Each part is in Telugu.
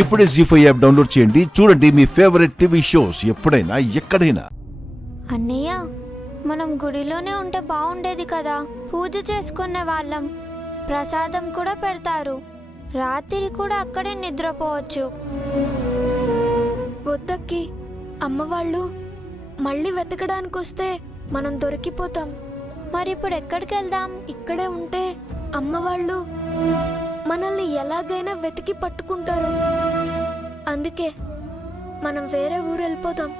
ఇప్పుడే జీ5 యాప్ డౌన్లోడ్ చేయండి. చూడండి మీ ఫేవరెట్ టీవీ షోస్ ఎప్పుడైనా ఎక్కడైనా. అన్నయ్య, మనం గుడిలోనే ఉంటే బాగుండేది కదా. పూజ చేసుకునే వాళ్ళం, ప్రసాదం కూడా పెడతారు. రాత్రి కూడా అక్కడే నిద్రపోవచ్చు. వద్దక్కి, అమ్మవాళ్ళు మళ్ళీ వెతకడానికి వస్తే మనం దొరికిపోతాం. మరి ఇప్పుడు ఎక్కడికి వెళ్దాం? ఇక్కడే ఉంటే అమ్మవాళ్ళు మనల్ని ఎలాగైనా వెతికి పట్టుకుంటారు. అందుకే మనం వేరే ఊరు వెళ్ళిపోతాం.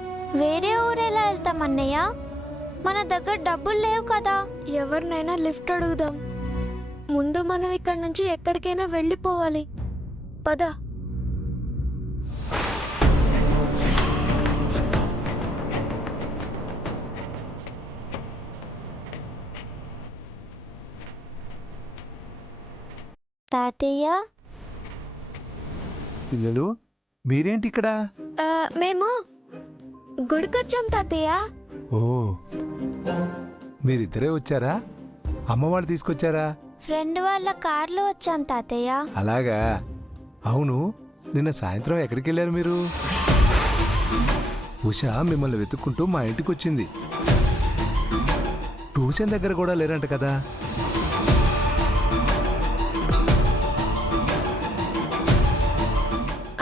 వేరే ఊరు ఎలా వెళ్తాం అన్నయ్య? మన దగ్గర డబ్బులు లేవు కదా. ఎవరినైనా లిఫ్ట్ అడుగుదాం. ముందు మనం ఇక్కడి నుంచి ఎక్కడికైనా వెళ్ళిపోవాలి. పద. తాతయ్య, పిల్లలు, మీరేంటి ఇక్కడ? మేము గుడికొచ్చాం తాతయ్య. ఓ, మీరిద్దరే వచ్చారా? అమ్మవాళ్ళు తీసుకొచ్చారా? ఫ్రెండ్ వాళ్ళ కార్లో వచ్చాం తాతయ్య. అలాగా. అవును, నిన్న సాయంత్రం ఎక్కడికి వెళ్ళారు మీరు? ఉష మిమ్మల్ని వెతుక్కుంటూ మా ఇంటికి వచ్చింది. ట్యూషన్ దగ్గర కూడా లేరంట కదా?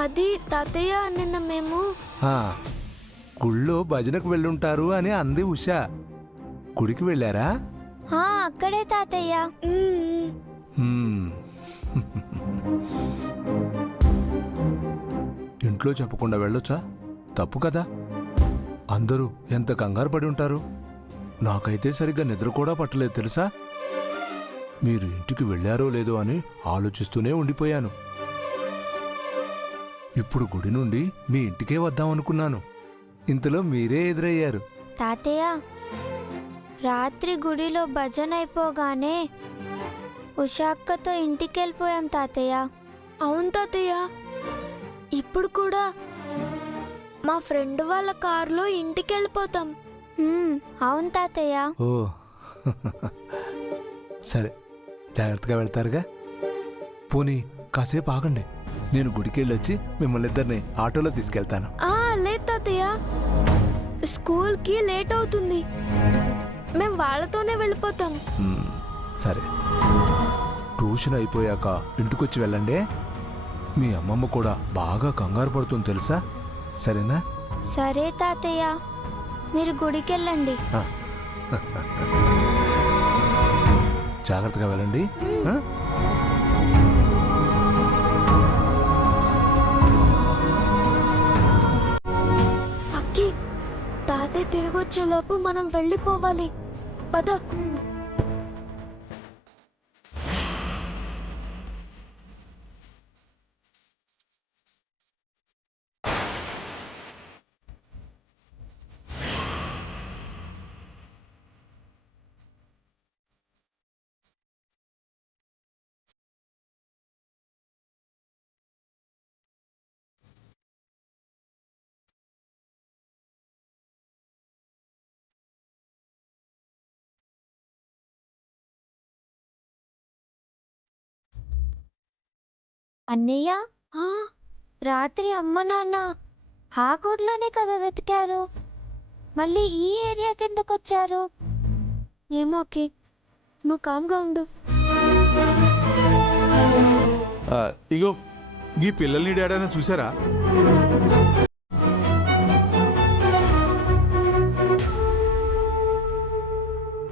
అది తాతయ్య, నిన్న మేము ఆ, గుళ్ళో భజనకు వెళ్ళుంటారు అని అంది ఉష. గుడికి వెళ్ళారా? అక్కడే తాతయ్య. హ్మ్. ఇంట్లో చెప్పకుండా వెళ్ళొచ్చా? తప్పు కదా. అందరూ ఎంత కంగారు పడి ఉంటారు. నాకైతే సరిగ్గా నిద్ర కూడా పట్టలేదు తెలుసా. మీరు ఇంటికి వెళ్ళారో లేదో అని ఆలోచిస్తూనే ఉండిపోయాను. ఇప్పుడు గుడి నుండి మీ ఇంటికే వద్దామనుకున్నాను. ఇంతలో మీరే ఎదురయ్యారు. తాతయ్య, రాత్రి గుడిలో భజన అయిపోగానే ఉషాక్కతో ఇంటికి వెళ్ళిపోయాం తాతయ్య. అవును తాతయ్య, ఇప్పుడు కూడా మా ఫ్రెండ్ వాళ్ళ కారులో ఇంటికి వెళ్ళిపోతాం. అవును తాతయ్య. ఓ సరే, జాగ్రత్తగా వెళ్తారుగా. పోనీ కాసేపు ఆగండి, నేను గుడికి వెళ్ళొచ్చి మిమ్మల్ని ఇద్దరిని ఆటోలో తీసుకెళ్తాను. లేదు తాతయ్య, స్కూల్కి లేట్ అవుతుంది. మేం వాళ్ళతోనే వెళ్ళిపోతాం. సరే, ట్యూషన్ అయిపోయాక ఇంటికొచ్చి వెళ్ళండి. మీ అమ్మమ్మ కూడా బాగా కంగారు పడుతుంది తెలుసా. సరేనా? సరే తాతయ్య, మీరు గుడికి వెళ్ళండి. జాగ్రత్తగా వెళ్ళండి. అక్కి, తాతయ్య తిరిగి వచ్చేలోపు మనం వెళ్ళిపోవాలి. పద. అన్నయ్య, రాత్రి అమ్మ నాన్న ఆ గుడిలోనే కదా వెతికారు. మళ్ళీ ఈ ఏరియా కిందకు వచ్చారు. ఏమో అక్కి, నువ్వు కామ్గా ఉండు. ఇగో ఈ పిల్లల్ని డాడైనా చూసారా?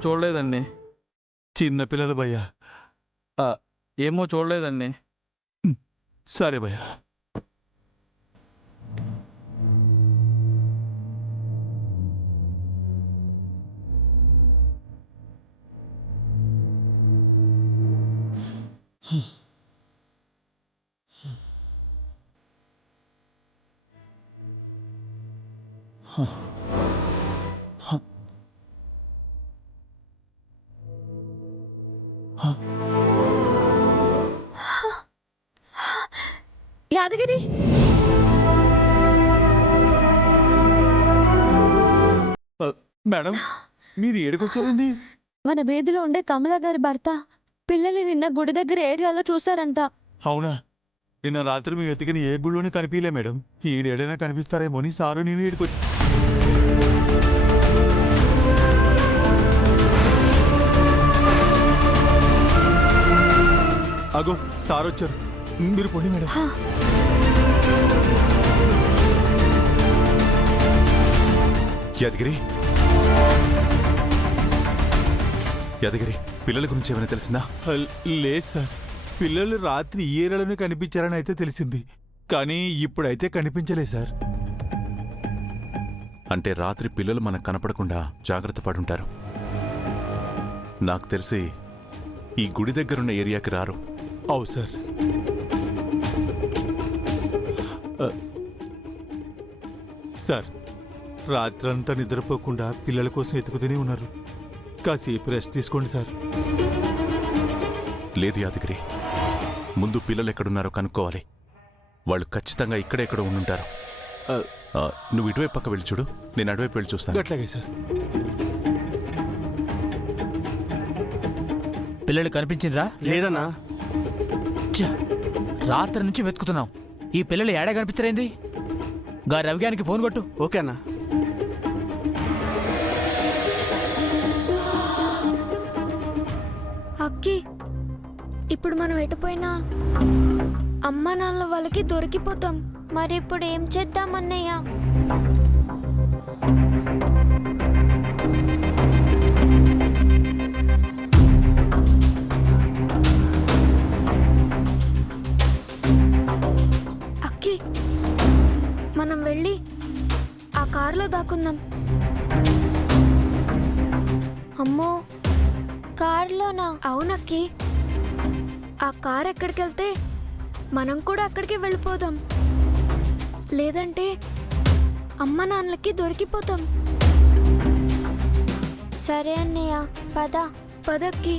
చూడలేదండి. చిన్నపిల్లలు భయ్యా. ఏమో చూడలేదండి. సరే భయ్యా. యాదగిరి, మేడం, మీరు ఏడుకొచ్చారండి? మన వీధిలో ఉండే కమల గారి భర్త పిల్లల్ని నిన్న గుడి దగ్గర ఏరియాలో చూశారంట. అవునా? నిన్న రాత్రి మేము వెతికిన ఏ గుళ్ళోనే కనిపించలే మేడం. ఈడేడైనా కనిపిస్తారేమో అని సారు నేను ఈడుకొచ్చి. అగో సార్ వచ్చారు, మీరు పొండి మేడం. యాదగిరి, యాదగిరి, పిల్లల గురించి ఏమైనా తెలిసిందా? లేదు సార్, పిల్లలు రాత్రి ఈ ఏరియాలోనే కనిపించారని అయితే తెలిసింది, కానీ ఇప్పుడైతే కనిపించలేదు సార్. అంటే రాత్రి పిల్లలు మనకు కనపడకుండా జాగ్రత్త పడుంటారు. నాకు తెలిసి ఈ గుడి దగ్గరున్న ఏరియాకి రారు. అవు సార్. సార్, రాత్రంతా నిద్రపోకుండా పిల్లల కోసం ఎతుకుతూనే ఉన్నారు. కాసేపు రెస్ట్ తీసుకోండి సార్. లేదు యాదగిరి, ముందు పిల్లలు ఎక్కడున్నారో కనుక్కోవాలి. వాళ్ళు ఖచ్చితంగా ఇక్కడెక్కడ ఉండుంటారు. నువ్వు ఇటువైపు పక్క వెళ్ళి చూడు, నేను అటువైపు వెళ్ళి చూస్తాను. అట్లాగే సార్. పిల్లలు కనిపించిండ్రా? లేదన్నా. రాత్రి నుంచి వెతుకుతున్నాం. ఈ పిల్లలు ఏడా కనిపించరేంది? గా రవిగానికి ఫోన్ కొట్టు. ఓకే అన్నా. అక్కి, ఇప్పుడు మనం ఎటుపోయినా అమ్మ నాన్న వాళ్ళకి దొరికిపోతాం. మరి ఇప్పుడు ఏం చేద్దాం అన్నయ్య? అక్కి, మనం వెళ్ళి ఆ కారులో దాక్కుందాం. అమ్మో, కారులోనా? అవునక్కి, ఆ కార్ ఎక్కడికి వెళ్తే మనం కూడా అక్కడికి వెళ్ళిపోదాం. లేదంటే అమ్మ నాన్నలకి దొరికిపోతాం. సరే అన్నయ్య, పద. పదక్కి.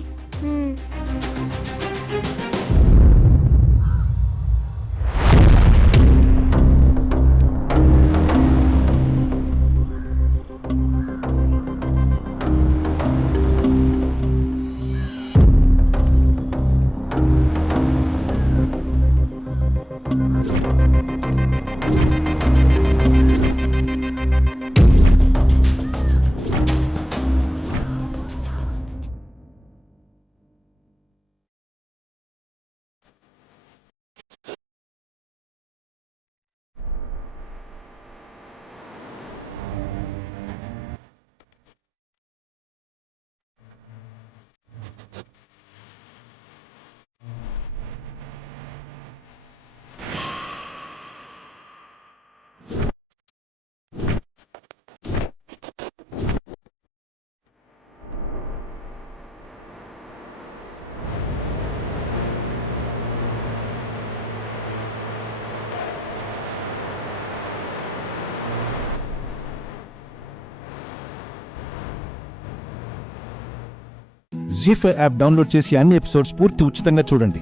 జీ5 యాప్ డౌన్లోడ్ చేసి అన్ని ఎపిసోడ్స్ పూర్తి ఉచితంగా చూడండి.